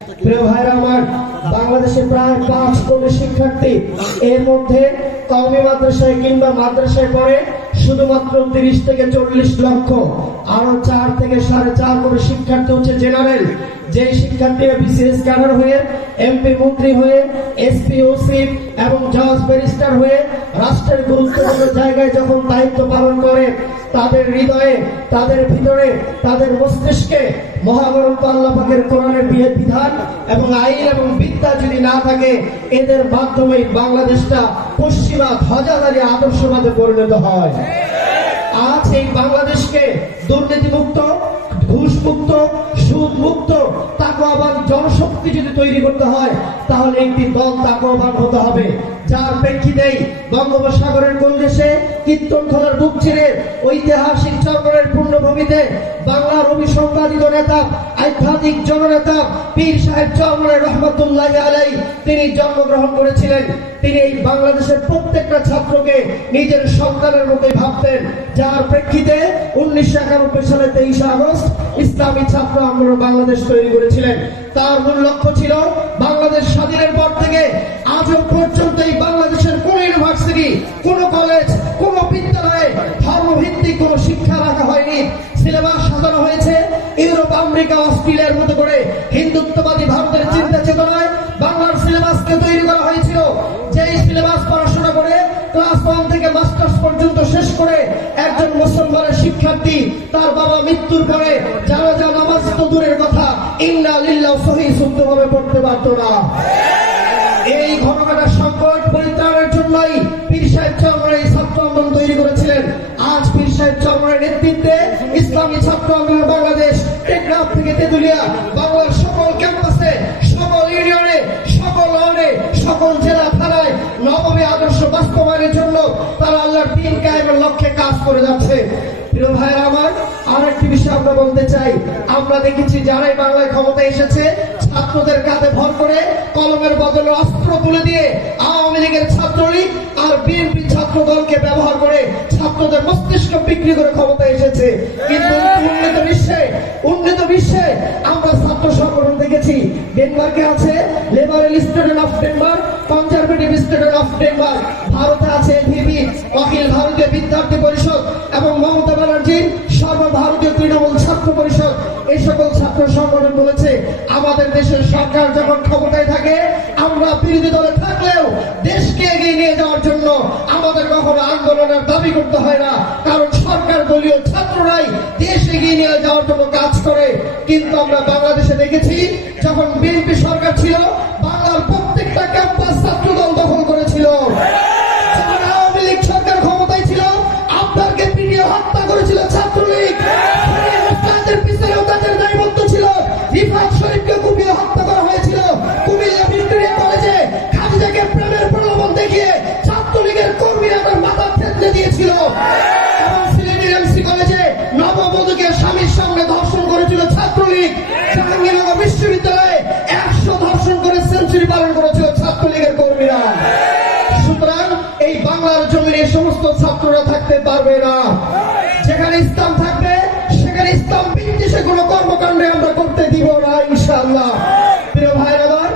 প্রিয় ভাইরা আমার প্রায় পাঁচ কোটি শিক্ষার্থী এর মধ্যে মাদ্রাসায় কিংবা মাদ্রাসায় পড়ে শুধুমাত্র তিরিশ থেকে চল্লিশ লক্ষ আরও চার থেকে সাড়ে চার কোটি শিক্ষার্থী হচ্ছে জেনারেল। যে শিক্ষার্থীরা বিসিএস ক্যাডার হয়ে এমপি মন্ত্রী হয়ে এসপি ওসি এবং জজ ব্যারিস্টার হয়ে রাষ্ট্রের গুরুত্বপূর্ণ জায়গায় যখন দায়িত্ব পালন করে, তাদের হৃদয়ে, তাদের ভিতরে, তাদের মস্তিষ্কে মহাগ্রন্থ আল্লাহ পাকের কোরআনের বিয়ে বিধান এবং আইন এবং বিদ্যা যদি না থাকে, এদের মাধ্যমে বাংলাদেশটা পশ্চিমা ধ্বজাধারী আদর্শবাদে পরিণত হয়। আজ এই বাংলাদেশকে দুর্নীতিমুক্ত ঘুষ মুক্ত সুদ মুক্ত তাকওয়াবান জনশক্তি যদি তৈরি করতে হয়, তাহলে একটি দল তাকওয়াবান হতে হবে। যার প্রেক্ষিতেই বঙ্গোপসাগরের কোন দেশে কীর্তন খোলার বুক ছিঁড়ে ঐতিহাসিক চক্রের পূর্ণভূমিতে বাংলার অভিসংবাদিত নেতা, আধ্যাত্মিক জননেতা পীর সাহেব চরমনের রহমতুল্লাহ আলাই তিনি জন্মগ্রহণ করেছিলেন। তিনি এই বাংলাদেশের প্রত্যেকটা ছাত্রকে নিজের সন্তানের মতোই ভাবতেন। যার প্রেক্ষিতে উনিশশো একানব্বই সালে তেইশে আগস্ট ইসলামী ছাত্র আন্দোলন বাংলাদেশ তৈরি করেছিলেন। তার মূল লক্ষ্য ছিল বাংলাদেশ স্বাধীনের পর থেকে আজও পর্যন্ত এই বাংলাদেশের কোন ইউনিভার্সিটি, কোন কলেজ, কোন বিদ্যালয়ে ধর্মভিত্তিক কোন শিক্ষা রাখা হয়নি। সিলেবাস সাজানো হয়েছে। ইউরোপ, আমেরিকা, অস্ট্রেলিয়ার মতো করে হিন্দুত্ববাদী ভারতের চিন্তা চেতনায় বাংলার সিলেবাসকে তৈরি করা হয়েছিল। যেই সিলেবাস পড়াশোনা করে ক্লাস ওয়ান থেকে মাস্টার্স পর্যন্ত শেষ করে একজন মুসলমানের শিক্ষার্থী, তার বাবা মৃত্যুর পরে যারা যা নামাজ তো দূরের কথা, ইন্না লিল্লাহ সহি শুদ্ধভাবে পড়তে পারতো না। এই ঘটনাটা সংকট পরিত্রাণের জন্যই পীর সাহেব এই ছাত্র আন্দোলন তৈরি করেছিলেন। আজ পীর সাহেব চরমরের নেতৃত্বে ইসলামী ছাত্র আন্দোলন বাংলাদেশ টেকনাফ থেকে তেতুলিয়া লক্ষ্যে কাজ করে যাচ্ছে। প্রিয় ভাইরা আমার আর একটি বিষয় আমরা বলতে চাই। আমরা দেখেছি যারাই বাংলায় ক্ষমতায় এসেছে, ছাত্রদের কাঁধে ভর করে কলমের বদলে অস্ত্র তুলে দিয়ে আওয়ামী লীগের ছাত্রলীগ আর বিএনপি ছাত্র দলকে ব্যবহার করে ছাত্রদের মস্তিষ্ক বিক্রি করে ক্ষমতায় এসেছে। কিন্তু উন্নত বিশ্বে উন্নত বিশ্বে আমরা ছাত্র সংগঠন দেখেছি। ডেনমার্কে আছে liberal student of Denmark conservative student of Denmark. ভারতে আছে ভিপি, অখিল ভারতীয় ছাত্র পরিষদ এই সকল ছাত্র সংগঠন বলেছে, আমাদের দেশের সরকার যখন ক্ষমতায় থাকে, আমরা বিরোধী দলে থাকলেও দেশকে এগিয়ে নিয়ে যাওয়ার জন্য আমাদের কখনো আন্দোলনের দাবি করতে হয় না। কারণ সরকার দলীয় ছাত্ররাই দেশ এগিয়ে নিয়ে যাওয়ার জন্য কাজ করে। কিন্তু আমরা বাংলাদেশে দেখেছি, যখন বিএনপি সরকার ছিল সমস্ত ছাত্ররা থাকতে পারবে না। যেখানে ইসলাম থাকবে, সেখানে ইসলাম বিদ্বেষে কোনো কর্মকাণ্ডে আমরা করতে দিব না ভাইয়ের, আমার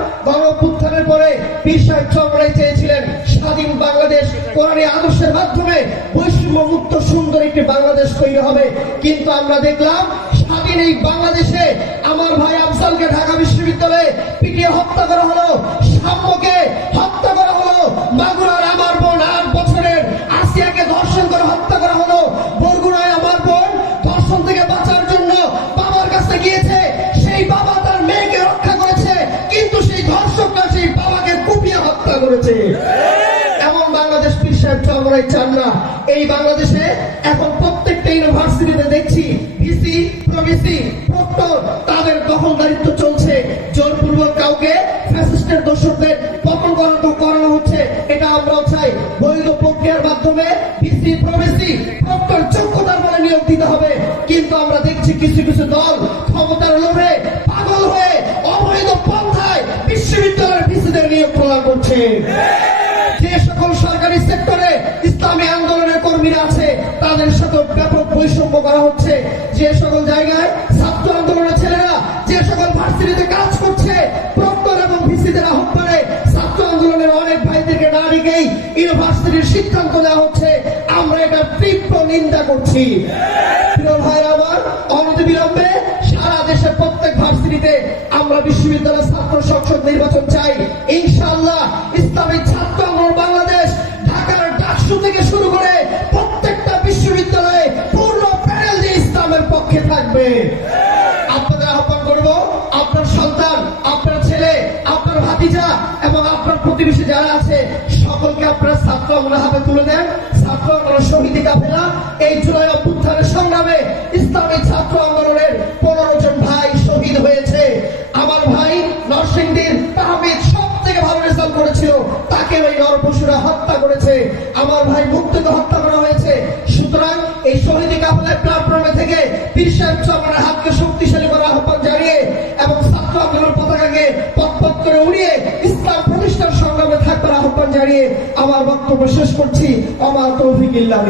স্বাধীন মাধ্যমে সুন্দর একটি বাংলাদেশ হবে। কিন্তু আমরা দেখলাম স্বাধীন এই বাংলাদেশে আমার ভাই আফজালকে ঢাকা বিশ্ববিদ্যালয়ে পিটিয়ে হত্যা করা হলো। ইউনিভার্সিটিতে দেখছি ভিসি প্রভিসি প্রক্টর তাদের চলছে। জোরপূর্বক কাউকে ফ্যাসিস্টের দর্শকদের করানো করানো হচ্ছে, এটা আমরাও চাই। বৈধ প্রক্রিয়ার মাধ্যমে ভিসি প্রভিসি প্রক্টর যোগ্যতার নিয়োগ দিতে হবে। কিন্তু আমরা দেখছি কিছু কিছু দল ক্ষমতার লোভে পাগল হয়ে অবৈধ পন্থায় বিশ্ববিদ্যালয়ের ভিসিদের নিয়োগ প্রদান করছে। বৈষম্য করা হচ্ছে। যে সকল জায়গায় ছাত্র আন্দোলনের ছেলেরা, যে সকল ভার্সিটিতে কাজ করছে, প্রক্টর এবং ভিসিদের আহ্বানে ছাত্র আন্দোলনের অনেক ভাইদেরকে না রেখেই ইউনিভার্সিটির সিদ্ধান্ত দেওয়া হচ্ছে। আমরা এটা তীব্র নিন্দা করছি। বিলম্বে সারা দেশের প্রত্যেক ভার্সিটিতে আমরা বিশ্ববিদ্যালয়ের ছাত্র সংসদ নির্বাচন যারা আছে, সকলকে আপনারা ছাত্র হাতে তুলে দেন। ছাত্র আন্দোলন শহীদ কাফেলা এই জুলাই অভ্যুত্থানের সংগ্রামে ইসলামী ছাত্র আন্দোলনের পনেরো জন ভাই শহীদ হয়েছে। আমার ভাই নরসিংদীর তাহমিদ সব থেকে ভালো রেজাল্ট করেছিল। তাকে ওই নরপশুরা হত্যা করেছে। আমার ভাই মুক্তকে হত্যা করা হয়েছে। সুতরাং এই শহীদ কাফেলার প্ল্যাটফর্মে থেকে পীর সাহেব চরমানের হাতকে শক্তিশালী করার আহ্বান জানিয়ে আমার বক্তব্য শেষ করছি। আমার তৌফিক বিল্লাহ।